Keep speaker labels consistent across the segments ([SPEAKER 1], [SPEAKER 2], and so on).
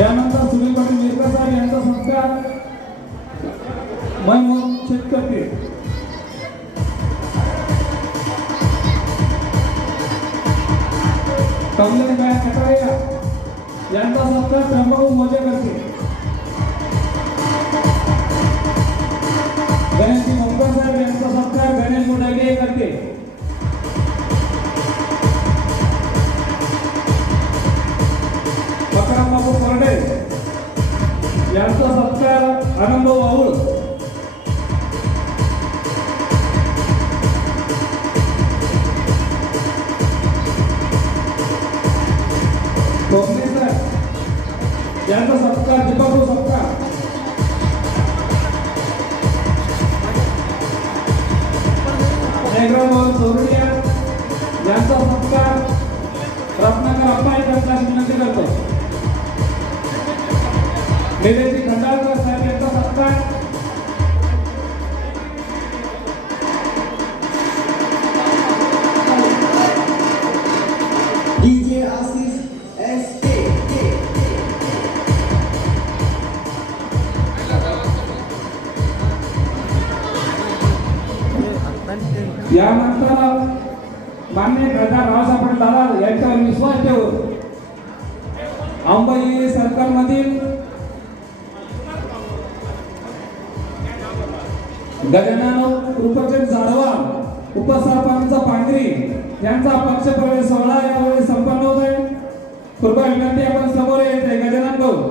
[SPEAKER 1] यानंतर सुनील पाटील मिरकर साहेब यांचा संस्कार मैं चेक करते कमलेश बाया कटारिया यांचा संस्कार त्र्यंबक मोजे करते गणेशजी मुंबई साहेब यांचा संस्कार गणेश मुंडगे करते यांचा सत्कार आनंद वाहूळ कोकणे सर यांचा सत्कार दीपक सत्कार. नेगरावर चोरडिया निलेजी खंडाळकर साहेब यांचा सत्कार.
[SPEAKER 2] डीजे आसिफ एस के
[SPEAKER 1] यानंतर मान्य खासदार रावसाहेब दादा यांच्यावर विश्वास ठेवून अंबाई सरकारमधील गजानन कृपचंद जाधवा उपसरपंच पांढरी यांचा पक्षप्रवेश सोहळा यावेळी संपन्न होत आहे. कृपया विनंती आपण समोर यायचंय गजानन भाऊ.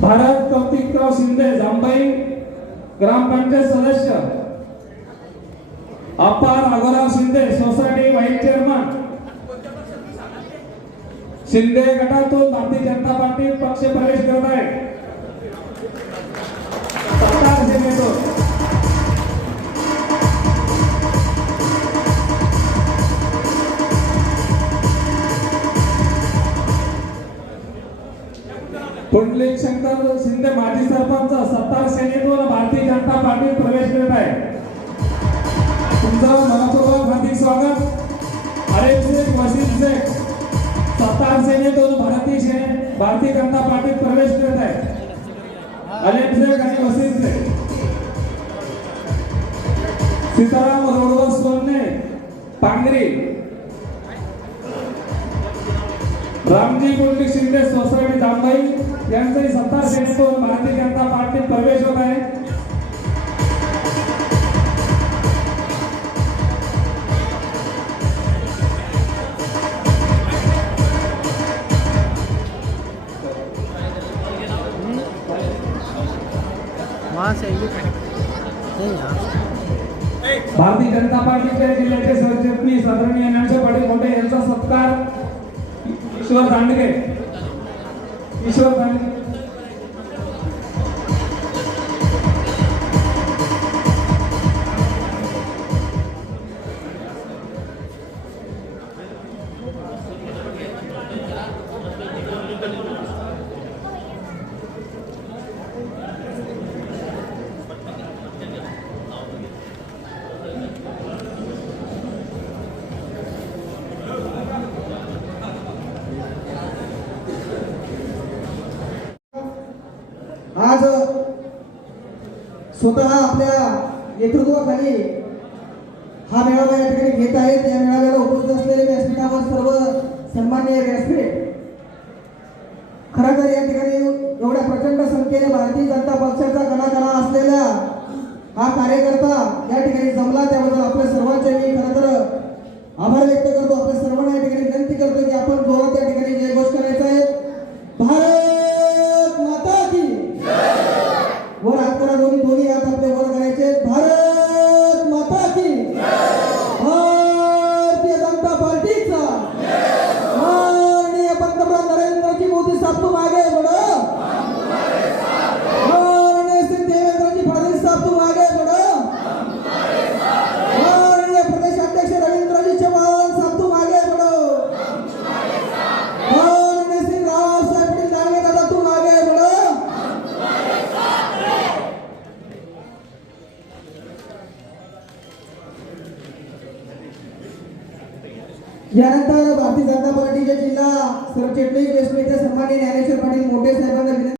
[SPEAKER 1] भारत कौतिकराव शिंदे जांबाई ग्रामपंचायत सदस्य अपार राघवराव शिंदे शिंदे गटातून भारतीय जनता पार्टी पक्ष प्रवेश करत आहे. सत्तार पुंडलिक शंकर शिंदे माजी सरपंच सत्तार सेनेतून भारतीय जनता पार्टीत प्रवेश करत आहे. तुमचं मनपूर्वक हार्दिक स्वागत. अरे शेख वसीम शेख. सत्तार सेनेतून भारतीय सेने भारतीय जनता पार्टीत प्रवेश करत आहे अलेम आणि वसीम सीताराम रोडवर सोडणे पांगरी रामजी कुंडली शिंदे सोसायटी जांभई यांचाही सत्तार सेनेतून भारतीय जनता पार्टीत प्रवेश होत आहे. भारतीय जनता पार्टीचे जिल्ह्याचे सरचिटणीस आदरणीय ज्ञानशे पाटील मोठे यांचा सत्कार ईश्वर दांडगे. ईश्वर दांडगे.
[SPEAKER 2] स्वतः आपल्या नेतृत्वाखाली हा मेळावा या ठिकाणी घेत आहेत. या मेळाव्याला उपस्थित असलेले व्यासपीठावर सर्व सन्मान्य व्यासपीठ. खरं तर या ठिकाणी एवढ्या प्रचंड संख्येने भारतीय जनता पक्षाचा कणाकणा असलेला हा कार्यकर्ता या ठिकाणी जमला. त्याबद्दल आपल्या सर्वांचे मी खरं तर आभार व्यक्त करतो. आपल्या सर्वांना या ठिकाणी विनंती करतो. यानंतर भारतीय जनता पार्टीचे जिल्हा सरचिटणीस व्यासपीठ सन्माननीय ज्ञानेश्वर पाटील मोठे साहेबांना